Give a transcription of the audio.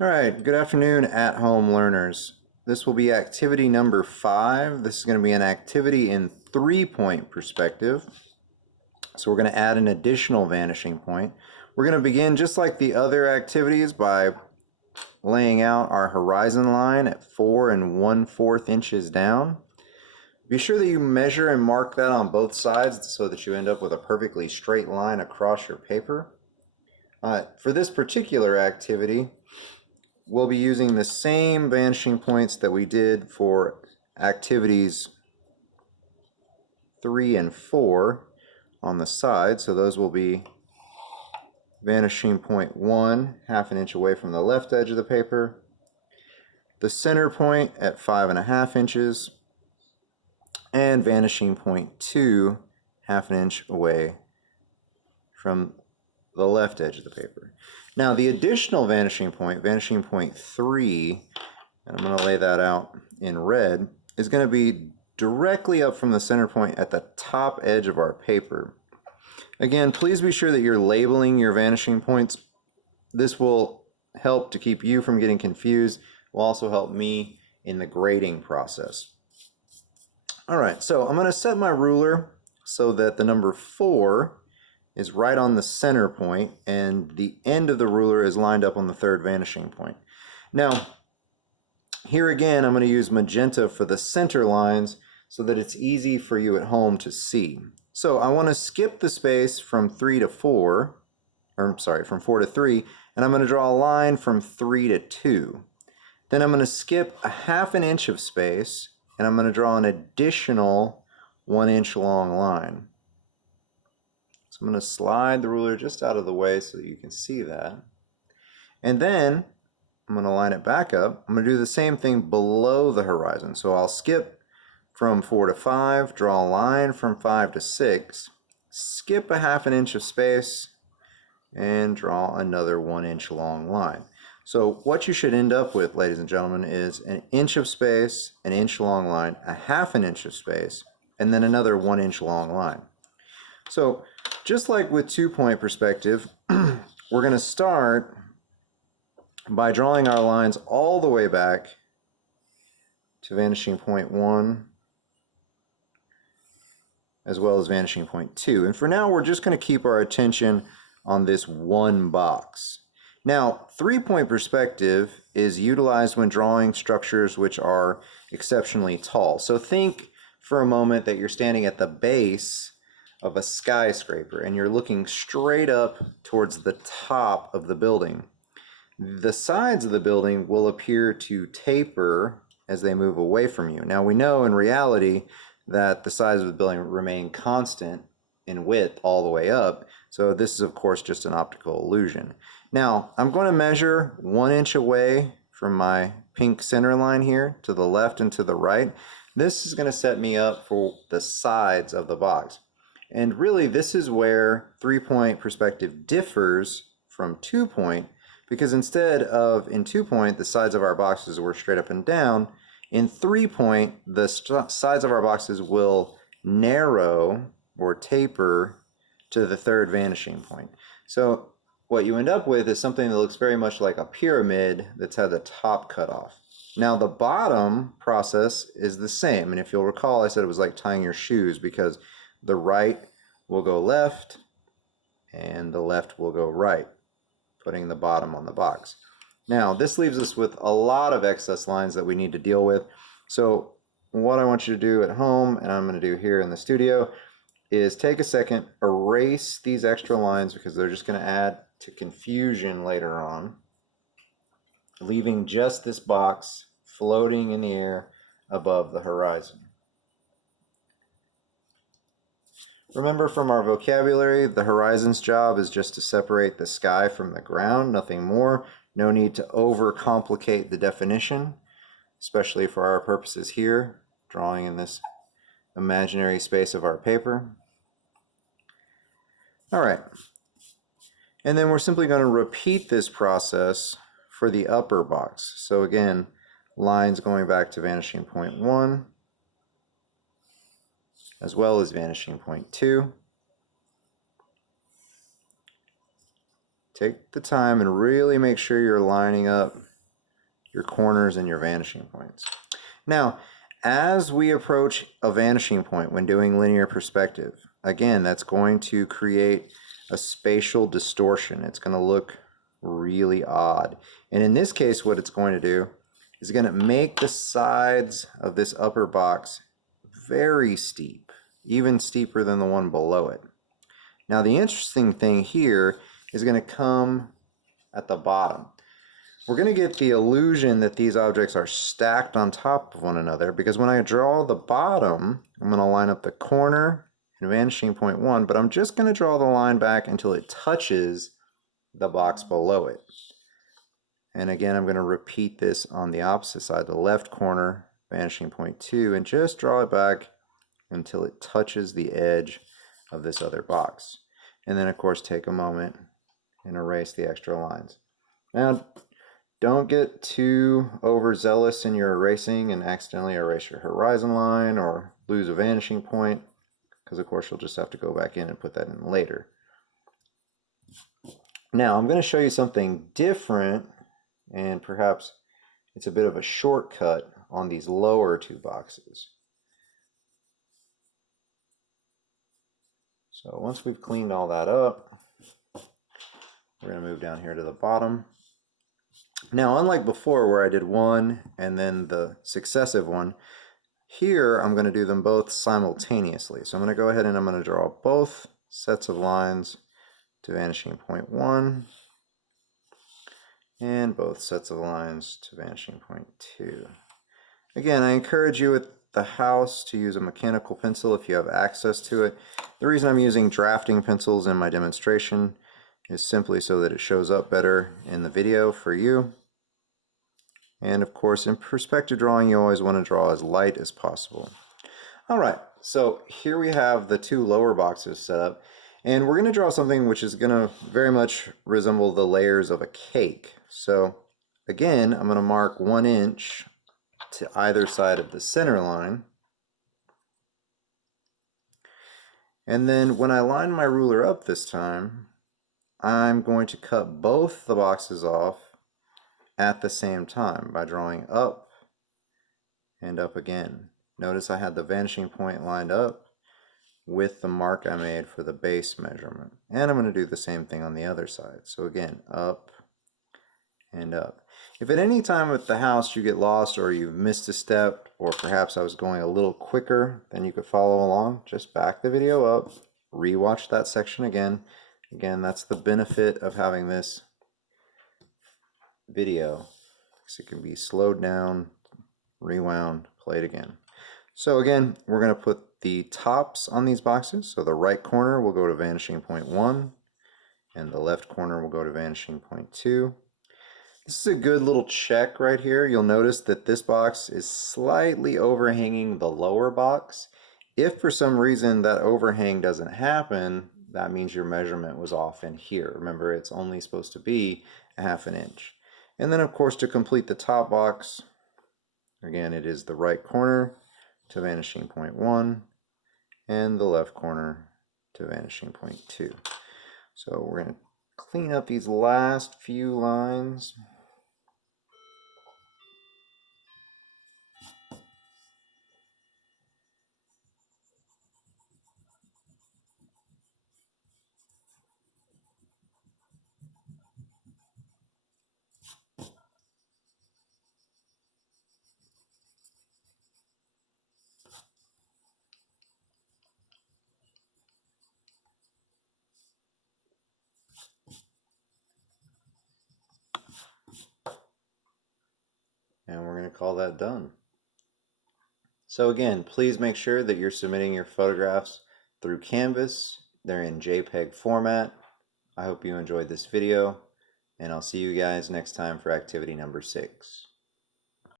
All right, good afternoon, at-home learners. This will be activity number 5. This is going to be an activity in 3-point perspective. So we're going to add an additional vanishing point. We're going to begin just like the other activities by laying out our horizon line at 4 1/4 inches down. Be sure that you measure and mark that on both sides so that you end up with a perfectly straight line across your paper. For this particular activity, we'll be using the same vanishing points that we did for activities 3 and 4 on the side. So those will be vanishing point 1, 1/2 inch away from the left edge of the paper, the center point at 5 1/2 inches, and vanishing point 2, 1/2 inch away from the left edge of the paper. Now the additional vanishing point 3, and I'm going to lay that out in red, is going to be directly up from the center point at the top edge of our paper. Again, please be sure that you're labeling your vanishing points. This will help to keep you from getting confused. Will also help me in the grading process. All right, so I'm going to set my ruler so that the number 4 is right on the center point and the end of the ruler is lined up on the third vanishing point. Now, here again, I'm going to use magenta for the center lines so that it's easy for you at home to see. So I want to skip the space from 3 to 4, or I'm sorry, from 4 to 3, and I'm going to draw a line from 3 to 2. Then I'm going to skip a 1/2 inch of space, and I'm going to draw an additional 1 inch long line. So I'm going to slide the ruler just out of the way so that you can see that. And then I'm going to line it back up. I'm going to do the same thing below the horizon. So I'll skip from 4 to 5, draw a line from 5 to 6, skip a 1/2 inch of space, and draw another 1 inch long line. So what you should end up with, ladies and gentlemen, is an inch of space, an inch long line, a 1/2 inch of space, and then another 1 inch long line. So just like with 2-point perspective, we're going to start by drawing our lines all the way back to vanishing point 1 as well as vanishing point 2. And for now, we're just going to keep our attention on this one box. Now, 3-point perspective is utilized when drawing structures which are exceptionally tall. So think for a moment that you're standing at the base of a skyscraper and you're looking straight up towards the top of the building. The sides of the building will appear to taper as they move away from you. Now we know in reality that the sides of the building remain constant in width all the way up, so this is of course just an optical illusion. Now I'm going to measure 1 inch away from my pink center line here to the left and to the right. This is going to set me up for the sides of the box. And really this is where 3-point perspective differs from 2-point, because instead of in 2-point the sides of our boxes were straight up and down, in 3-point the sides of our boxes will narrow or taper to the third vanishing point. So what you end up with is something that looks very much like a pyramid that's had the top cut off. Now the bottom process is the same, and if you'll recall I said it was like tying your shoes, because the right will go left and the left will go right, putting the bottom on the box. Now this leaves us with a lot of excess lines that we need to deal with. So what I want you to do at home, and I'm going to do here in the studio, is take a second, erase these extra lines because they're just going to add to confusion later on, leaving just this box floating in the air above the horizon. Remember from our vocabulary, the horizon's job is just to separate the sky from the ground, nothing more. No need to overcomplicate the definition, especially for our purposes here, drawing in this imaginary space of our paper. All right, and then we're simply going to repeat this process for the upper box. So again, lines going back to vanishing point 1, as well as vanishing point 2. take the time and really make sure you're lining up your corners and your vanishing points. Now, as we approach a vanishing point when doing linear perspective, again, that's going to create a spatial distortion. It's going to look really odd. And in this case, what it's going to do is going to make the sides of this upper box very steep, even steeper than the one below it. Now, the interesting thing here is going to come at the bottom. We're going to get the illusion that these objects are stacked on top of one another, because when I draw the bottom, I'm going to line up the corner and vanishing point 1, but I'm just going to draw the line back until it touches the box below it. And again, I'm going to repeat this on the opposite side, the left corner, vanishing point 2, and just draw it back until it touches the edge of this other box. And then, of course, take a moment and erase the extra lines. Now, don't get too overzealous in your erasing and accidentally erase your horizon line or lose a vanishing point, because of course you'll just have to go back in and put that in later. Now I'm going to show you something different, and perhaps it's a bit of a shortcut on these lower two boxes. So once we've cleaned all that up, we're going to move down here to the bottom. Now, unlike before where I did one and then the successive one, here I'm going to do them both simultaneously. So I'm going to go ahead and I'm going to draw both sets of lines to vanishing point 1 and both sets of lines to vanishing point 2. Again, I encourage you with the house to use a mechanical pencil if you have access to it. The reason I'm using drafting pencils in my demonstration is simply so that it shows up better in the video for you. And of course, in perspective drawing, you always want to draw as light as possible. All right, so here we have the two lower boxes set up, and we're going to draw something which is going to very much resemble the layers of a cake. So again, I'm going to mark 1 inch to either side of the center line. And then when I line my ruler up this time, I'm going to cut both the boxes off at the same time by drawing up and up again. Notice I had the vanishing point lined up with the mark I made for the base measurement. And I'm going to do the same thing on the other side. So again, up and up. If at any time with the house you get lost or you've missed a step, or perhaps I was going a little quicker than you could follow along, just back the video up, rewatch that section again. Again, that's the benefit of having this video, because it can be slowed down, rewound, played again. So again, we're going to put the tops on these boxes. So the right corner will go to vanishing point 1, and the left corner will go to vanishing point 2. This is a good little check right here. You'll notice that this box is slightly overhanging the lower box. If for some reason that overhang doesn't happen, that means your measurement was off in here. Remember, it's only supposed to be a ½ inch. And then of course, to complete the top box, again, it is the right corner to vanishing point 1 and the left corner to vanishing point 2. So we're going to clean up these last few lines. And we're going to call that done. So again, please make sure that you're submitting your photographs through Canvas. They're in JPEG format. I hope you enjoyed this video, and I'll see you guys next time for activity number 6.